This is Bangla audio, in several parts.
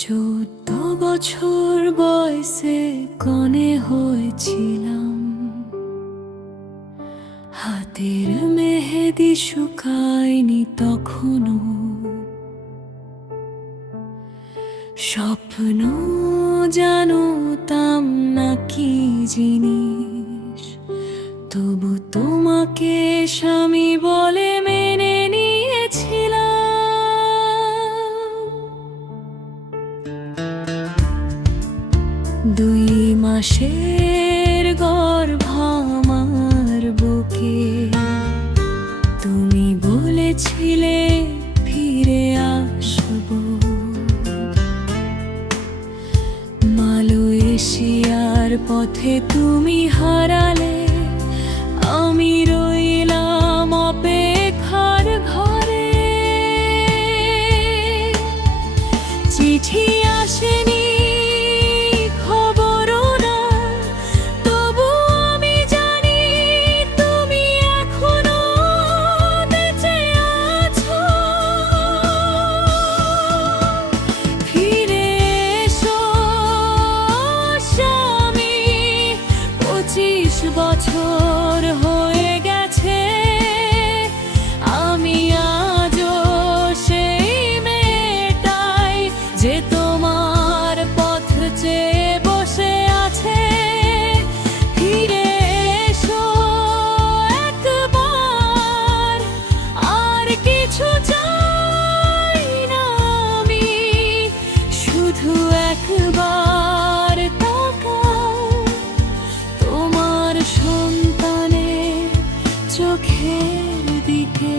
14 বছর বয়সে কনে হয়েছিলাম, হাতের মেহেদি শুকায়নি তখনো। স্বপ্ন জানতাম না কি জিনিস, তবু তোমাকে স্বামী বলে মেনে নিয়েছিলাম। 2 মাসের গর্ভ আমার বুকে, তুমি বলেছিলে ফিরে আসবো। মালয়েশিয়ার পথে তুমি হারালে, আমি রইলাম অপেক্ষার ঘরে। চিঠি আসেনি, খবরও না, তবু আমি জানি তুমি এখনো বেঁচে আছো। ফিরে এসো স্বামী, 25 বছর হয়ে গেছে, আমি আজও সেই মেয়েটাই যে তোমার পথ চেয়ে বসে আছে। ফিরে এসো একবার, আর কিছু চাই না আমি, শুধু একবার তাকাও তোমার সন্তানের চোখের দিকে।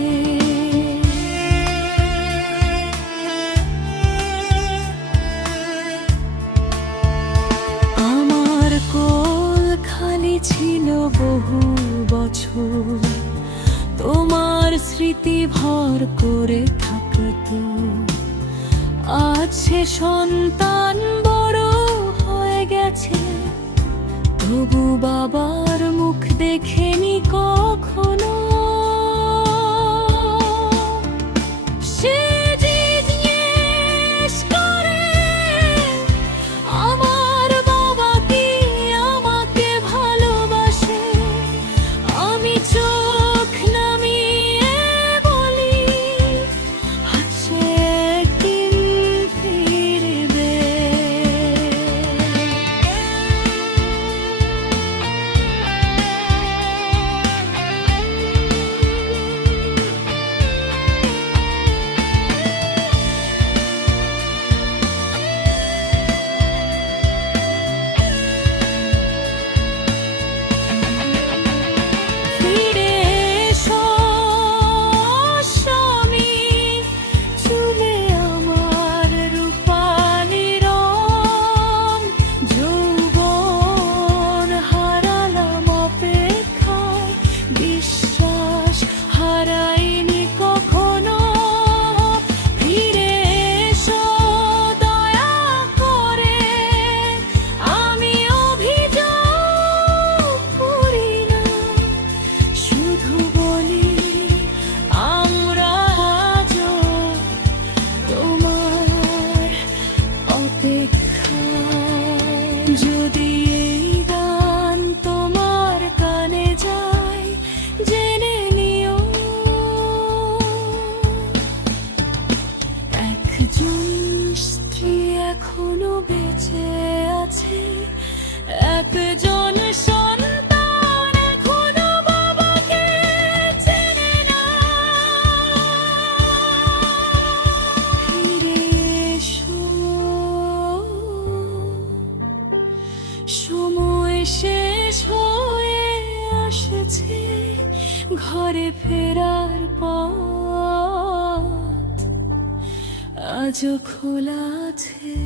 আমার কোল খালি ছিল বহু বছর, তোমার স্মৃতি ভর করে থাকতো। আজ সে সন্তান বড় হয়ে গেছে, তবু বাবার মুখ দেখেনি কখনো। সে জিজ্ঞেস করে আমার বাবা কি আমাকে ভালোবাসে, আমি চোখ নামিয়ে বলি সে একদিন ফিরবে। ফিরে এসো স্বামী, চুলে আমার রূপালি রং, যৌবন হারালাম অপেক্ষায়, বিশ্বাস হারাইনি কখনো। ফিরে এসো দয়া করে, আমি অভিযোগ করি না, শুধু বলি আমরা আজও তোমার অপেক্ষায়। যদি এই গান তোমার কানে যায়, জেনে নিও একজন স্ত্রী এখনো বেঁচে আছে, একজন সন্তান এখনো বাবাকে চেনে না। ফিরে এসো, সময় শেষ হয়ে আসছে, ঘরে ফেরার পথ আজও খোলা আছে।